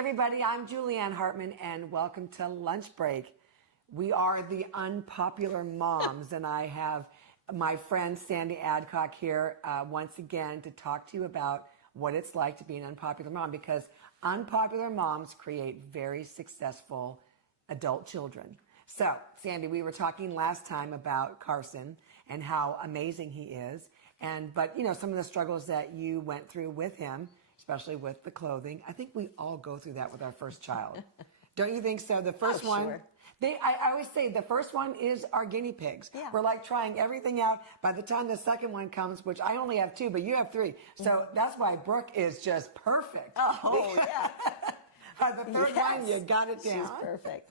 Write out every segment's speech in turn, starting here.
everybody, I'm Julieann Hartman and welcome to Lunch Break. We are the Unpopular Moms and I have my friend Sandy Adcock here once again to talk to you about what it's like to be an unpopular mom, because unpopular moms create very successful adult children. So, Sandy, we were talking last time about Carson and how amazing he is, but you know, some of the struggles that you went through with him, especially with the clothing. I think we all go through that with our first child. Don't you think so? The first one, sure. I always say the first one is our guinea pigs. Yeah. We're like trying everything out. By the time the second one comes, which I only have 2, but you have 3. So that's why Brooke is just perfect. Oh, yeah. By the third one, you got it down. She's perfect.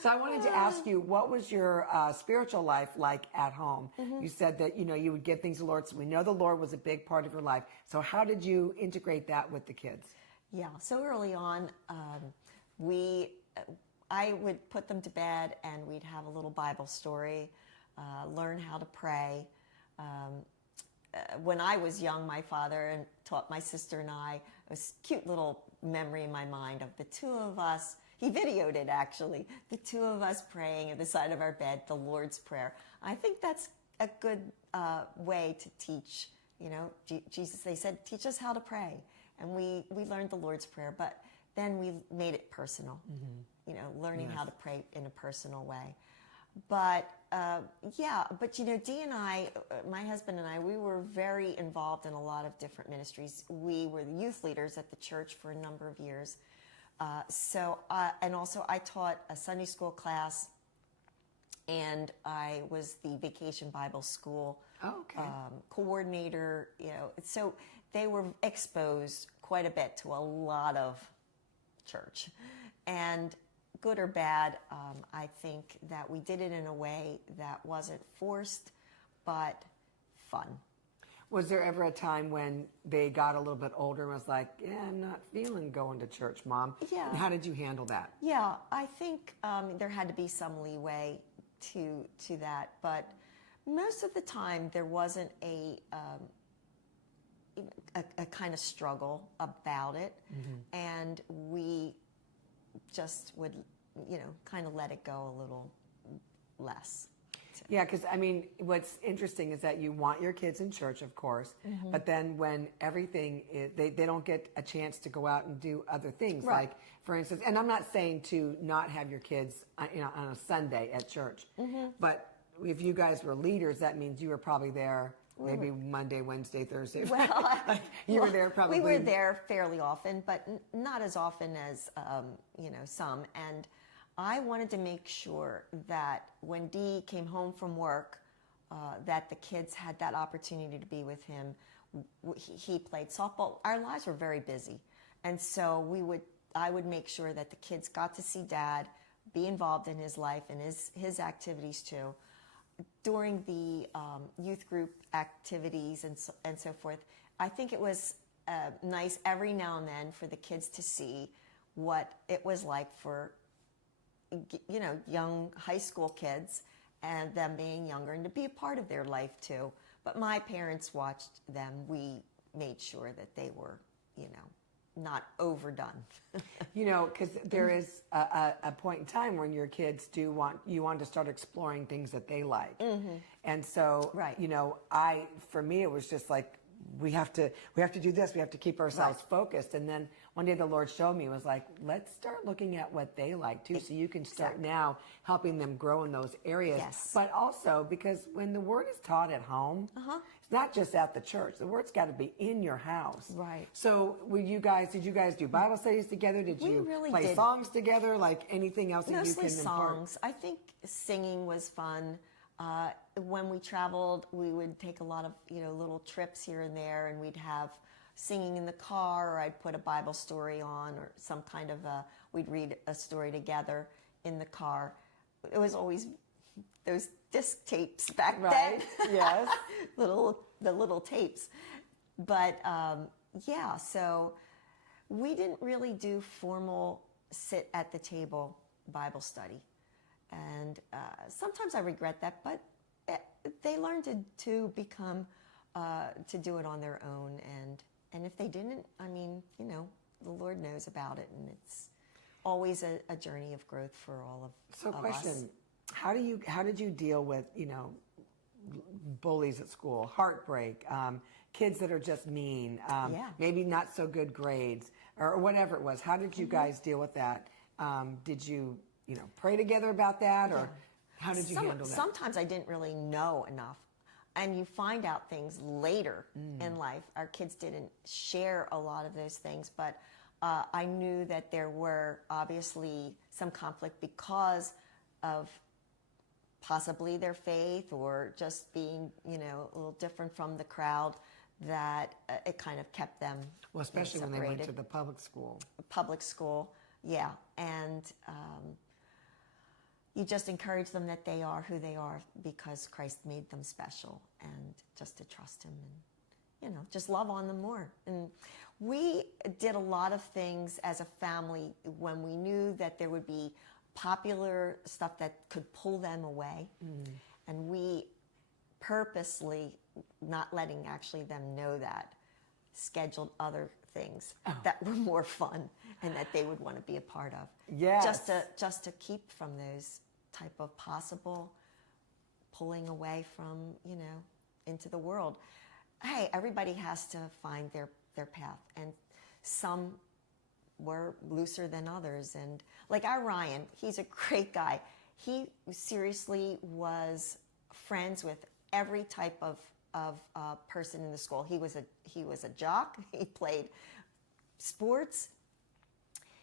So I wanted to ask you, what was your spiritual life like at home? You said that, you know, you would give things to the Lord. So we know the Lord was a big part of your life. So how did you integrate that with the kids? Yeah, so early on, I would put them to bed and we'd have a little Bible story, learn how to pray. When I was young, my father taught my sister and I a cute little memory in my mind of the two of us. He videoed it, actually. The two of us praying at the side of our bed, the Lord's Prayer. I think that's a good way to teach, you know, Jesus, they said, teach us how to pray. And we learned the Lord's Prayer, but then we made it personal, you know, learning how to pray in a personal way. But, but, you know, Dee and I, my husband and I, we were very involved in a lot of different ministries. We were the youth leaders at the church for a number of years. And also I taught a Sunday school class, and I was the Vacation Bible School coordinator, you know. So they were exposed quite a bit to a lot of church. And good or bad, I think that we did it in a way that wasn't forced, but fun. Was there ever a time when they got a little bit older and was like, yeah, I'm not feeling going to church, Mom? Yeah. And how did you handle that? Yeah, I think there had to be some leeway to that, but most of the time there wasn't a kind of struggle about it, and we just would, you know, kind of let it go a little less. So. Yeah, because, I mean, what's interesting is that you want your kids in church, of course, but then when everything is, they don't get a chance to go out and do other things. Right. Like, for instance, and I'm not saying to not have your kids, you know, on a Sunday at church, but if you guys were leaders, that means you were probably there maybe Monday, Wednesday, Thursday. Well, you were there probably. We were there fairly often, but not as often as, you know, some. And I wanted to make sure that when Dee came home from work, that the kids had that opportunity to be with him. He played softball. Our lives were very busy. And so I would make sure that the kids got to see Dad, be involved in his life and his activities too. During the youth group activities and so forth, I think it was nice every now and then for the kids to see what it was like for, you know, young high school kids and them being younger and to be a part of their life too. But my parents watched them. We made sure that they were, you know, not overdone. You know, because there is a point in time when your kids you want to start exploring things that they like. And so, you know, for me, it was just like, we have to do this. We have to keep ourselves focused. And then one day the Lord showed me, was like, let's start looking at what they like too. So you can start now helping them grow in those areas. Yes. But also because when the word is taught at home, it's not just at the church. The word's got to be in your house. Right. So did you guys do Bible studies together? Did you play songs together? Like anything else that you can impart? Mostly songs. I think singing was fun. When we traveled, we would take a lot of, you know, little trips here and there, and we'd have singing in the car, or I'd put a Bible story on, or some kind of we'd read a story together in the car. It was always those disc tapes back then. Yes. the little tapes. But yeah, so we didn't really do formal sit at the table Bible study. And sometimes I regret that, but they learned to become, to do it on their own. And if they didn't, I mean, you know, the Lord knows about it, and always a journey of growth for all of So us. question, how did you deal with, bullies at school, heartbreak, kids that are just mean, maybe not so good grades, or whatever it was? How did you guys deal with that? Did you, pray together about that, or how did you handle that? Sometimes I didn't really know enough. And you find out things later in life. Our kids didn't share a lot of those things, but I knew that there were obviously some conflict because of possibly their faith or just being, a little different from the crowd, that it kind of kept them Well, especially when they went to the public school. Public school, yeah. And you just encourage them that they are who they are because Christ made them special, and just to trust him and, just love on them more. And we did a lot of things as a family when we knew that there would be popular stuff that could pull them away. And we purposely, not letting actually them know that, scheduled other things that were more fun and that they would want to be a part of. Yes. Just to keep from those type of possible pulling away from, into the world. Hey, everybody has to find their path, and some were looser than others. And like our Ryan, he's a great guy. He seriously was friends with every type of person in the school. He was a jock. He played sports.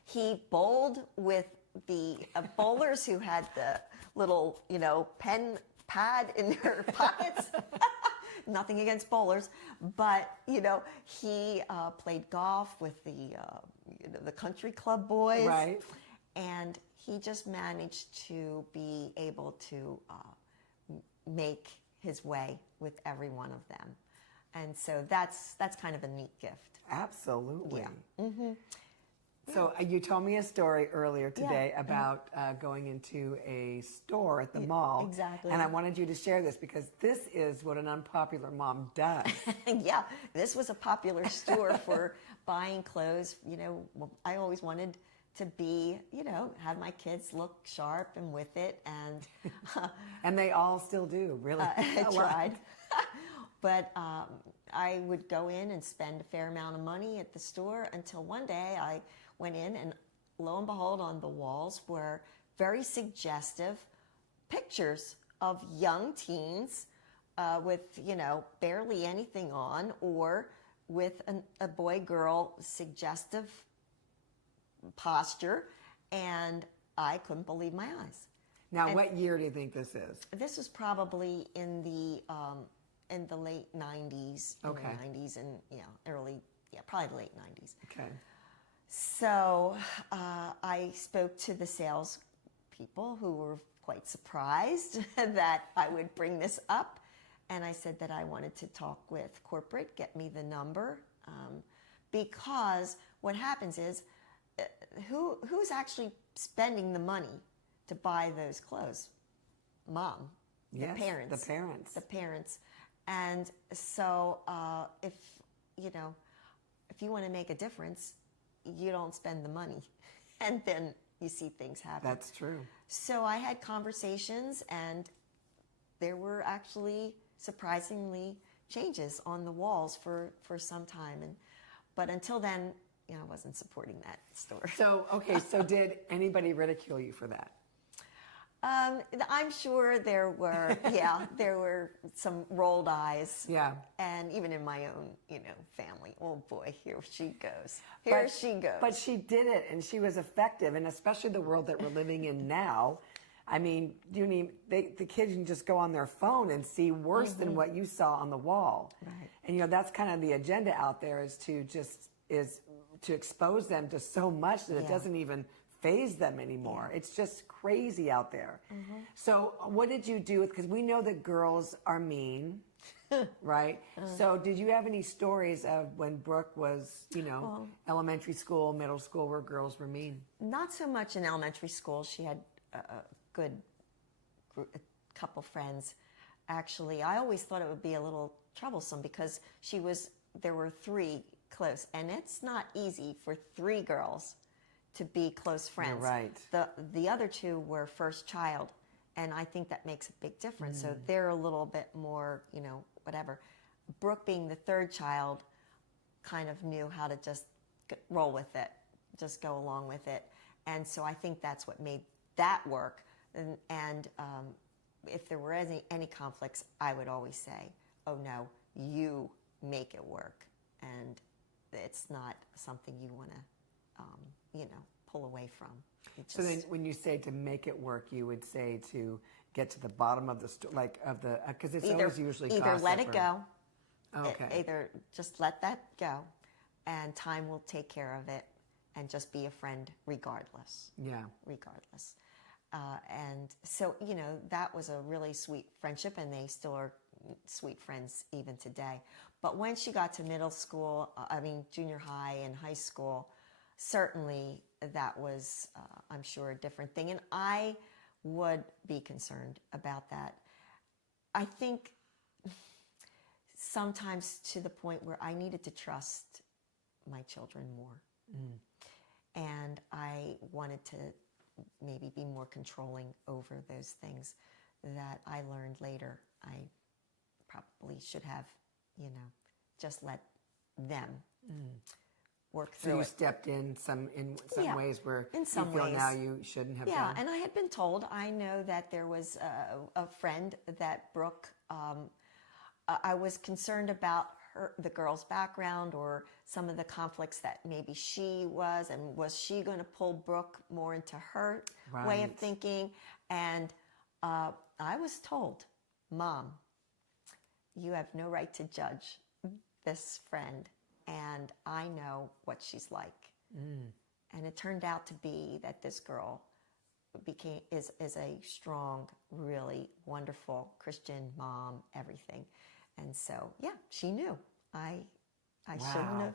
He bowled with the bowlers who had the little, pen pad in their pockets. Nothing against bowlers, but he played golf with the country club boys, right? And he just managed to be able to make his way with every one of them, and so that's kind of a neat gift. Absolutely. Yeah. Mm-hmm. So you told me a story earlier today about going into a store at the mall. Exactly. And I wanted you to share this because this is what an unpopular mom does. Yeah, this was a popular store for buying clothes. I always wanted to be, have my kids look sharp and with it. And and they all still do, really. I tried. But I would go in and spend a fair amount of money at the store until one day I went in, and lo and behold, on the walls were very suggestive pictures of young teens with, barely anything on, or with a boy-girl suggestive posture, and I couldn't believe my eyes. Now, what year do you think this is? This was probably in the late 90s, okay. 90s and probably the late 90s. Okay. So I spoke to the sales people who were quite surprised that I would bring this up, and I said that I wanted to talk with corporate, get me the number, because what happens is, who's actually spending the money to buy those clothes? Mom. Yes, the parents. The parents. The parents. And so if you want to make a difference, you don't spend the money, and then you see things happen. That's true. So I had conversations, and there were actually surprisingly changes on the walls for some time. But until then, I wasn't supporting that store. So, okay, so did anybody ridicule you for that? I'm sure there were, there were some rolled eyes. Yeah. And even in my own, family, oh boy, here she goes. She goes. But she did it, and she was effective, and especially the world that we're living in now. I mean, the kids can just go on their phone and see worse than what you saw on the wall. Right. And, that's kind of the agenda out there, is to expose them to so much that it doesn't even faze them anymore. Yeah. It's just crazy out there. Mm-hmm. So what did you do because we know that girls are mean, right? So did you have any stories of when Brooke was, elementary school, middle school, where girls were mean? Not so much in elementary school. She had a good couple friends. Actually, I always thought it would be a little troublesome because there were three close, and it's not easy for three girls to be close friends. You're right. The other two were first child, and I think that makes a big difference. So they're a little bit more, you know, whatever. Brooke, being the third child, kind of knew how to just roll with it, just go along with it. And so I think that's what made that work. And if there were any conflicts, I would always say, oh no, you make it work. And it's not something you want to, you know, pull away from. So then when you say to make it work, you would say to get to the bottom of the because it's always usually either let it go. Okay. Either just let that go, and time will take care of it, and just be a friend regardless. Yeah. Regardless. And so, you know, that was a really sweet friendship, and they still are sweet friends even today. But when she got to middle school, junior high and high school, certainly that was, I'm sure, a different thing. And I would be concerned about that. I think sometimes to the point where I needed to trust my children more. And I wanted to maybe be more controlling over those things that I learned later. I probably should have, you know, just let them work through it. So you stepped in some ways where in some you feel ways. now you shouldn't have done. Yeah, and I had been told, I know that there was a friend that Brooke, I was concerned about the girl's background or some of the conflicts that maybe she was, and was she going to pull Brooke more into her way of thinking? And I was told, Mom, you have no right to judge this friend, and I know what she's like. And it turned out to be that this girl is a strong, really wonderful Christian mom, everything. And so, yeah, she knew. I shouldn't have.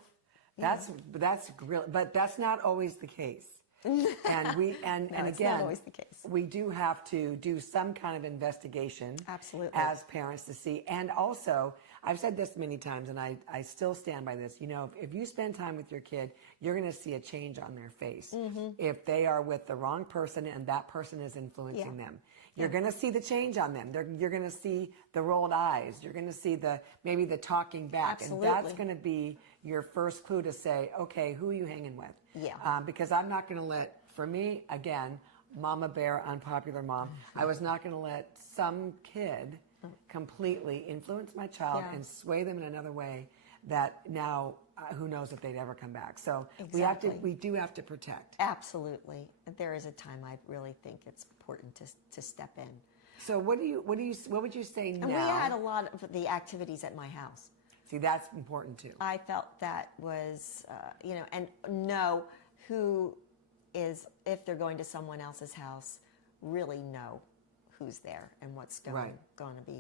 That's real, but that's not always the case. And we and it's again, not always the case. We do have to do some kind of investigation, absolutely, as parents to see. And also, I've said this many times, and I still stand by this. You know, if you spend time with your kid, you're going to see a change on their face. If they are with the wrong person and that person is influencing them, you're going to see the change on them. You're going to see the rolled eyes. You're going to see maybe the talking back, absolutely. And that's going to be your first clue to say, okay, who are you hanging with? Yeah. Because I'm not going to let, for me, again, Mama Bear, unpopular mom, I was not going to let some kid completely influence my child and sway them in another way that now who knows if they'd ever come back. So we do have to protect. Absolutely. There is a time I really think it's important to step in. So what would you say now? And we had a lot of the activities at my house. See, that's important too. I felt that was, and know who is, if they're going to someone else's house, really know who's there and what's going to be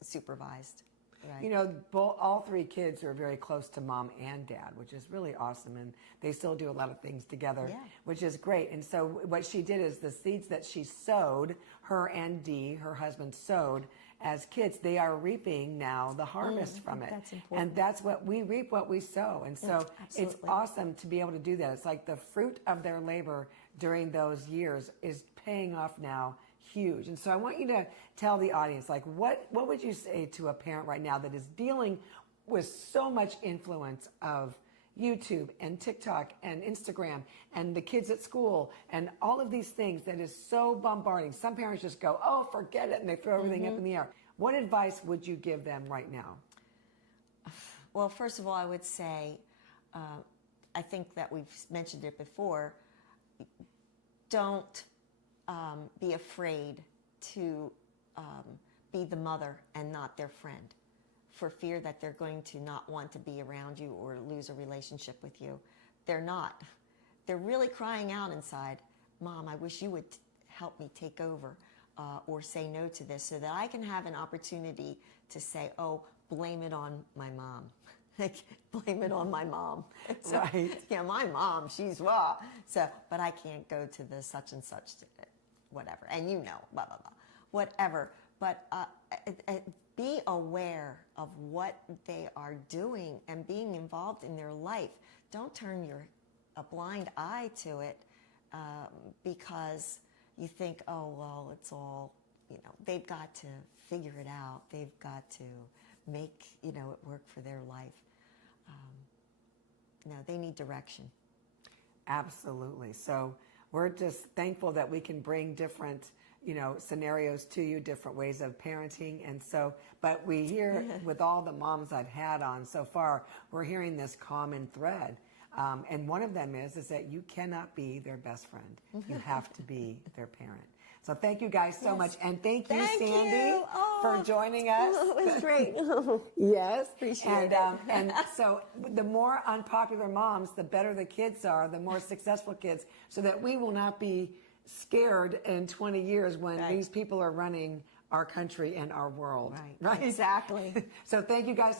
supervised. Right. You know, all three kids are very close to mom and dad, which is really awesome. And they still do a lot of things together, which is great. And so what she did is the seeds that she sowed, her and Dee, her husband, sowed as kids, they are reaping now the harvest from it. That's important. And that's what we reap, what we sow. And so it's awesome to be able to do that. It's like the fruit of their labor during those years is paying off now huge. And so I want you to tell the audience, like, what would you say to a parent right now that is dealing with so much influence of YouTube and TikTok and Instagram and the kids at school and all of these things that is so bombarding? Some parents just go, oh, forget it, and they throw everything up in the air. What advice would you give them right now? Well, first of all, I would say, I think that we've mentioned it before, don't be afraid to be the mother and not their friend, for fear that they're going to not want to be around you or lose a relationship with you. They're not. They're really crying out inside, Mom, I wish you would help me take over or say no to this, so that I can have an opportunity to say, oh, blame it on my mom. Blame it on my mom. So, right. Yeah, my mom, she's raw. So, but I can't go to the such and such, whatever. And you know, blah, blah, blah. Whatever. But be aware of what they are doing and being involved in their life. Don't turn a blind eye to it. because you think, oh, well, it's all, they've got to figure it out. They've got to make, it work for their life. No, they need direction. Absolutely. So we're just thankful that we can bring different, scenarios to you, different ways of parenting. And so, but we hear with all the moms I've had on so far, we're hearing this common thread. And one of them is that you cannot be their best friend. You have to be their parent. So thank you guys so much. And thank you, Sandy, for joining us. It was great. Yes. Appreciate it. And so the more unpopular moms, the better the kids are, the more successful kids, so that we will not be scared in 20 years when these people are running our country and our world. Right. Exactly. So thank you guys so much.